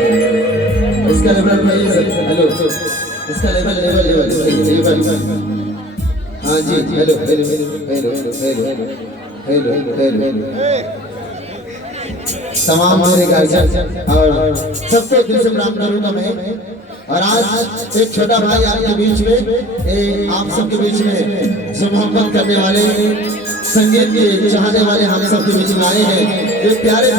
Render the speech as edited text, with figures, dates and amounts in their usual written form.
इसका level hello इसका लेवल हाँ जी hello hello hello hello hello hello तमाम मेरे गार्जियन और सबको दिल से प्रणाम करूंगा मैं। और आज एक छोटा भाई आपके बीच में आप सबके बीच में जो मोहब्बत करने वाले संगीत के चाहने वाले हम सबके बीच में आए हैं। ये प्यारे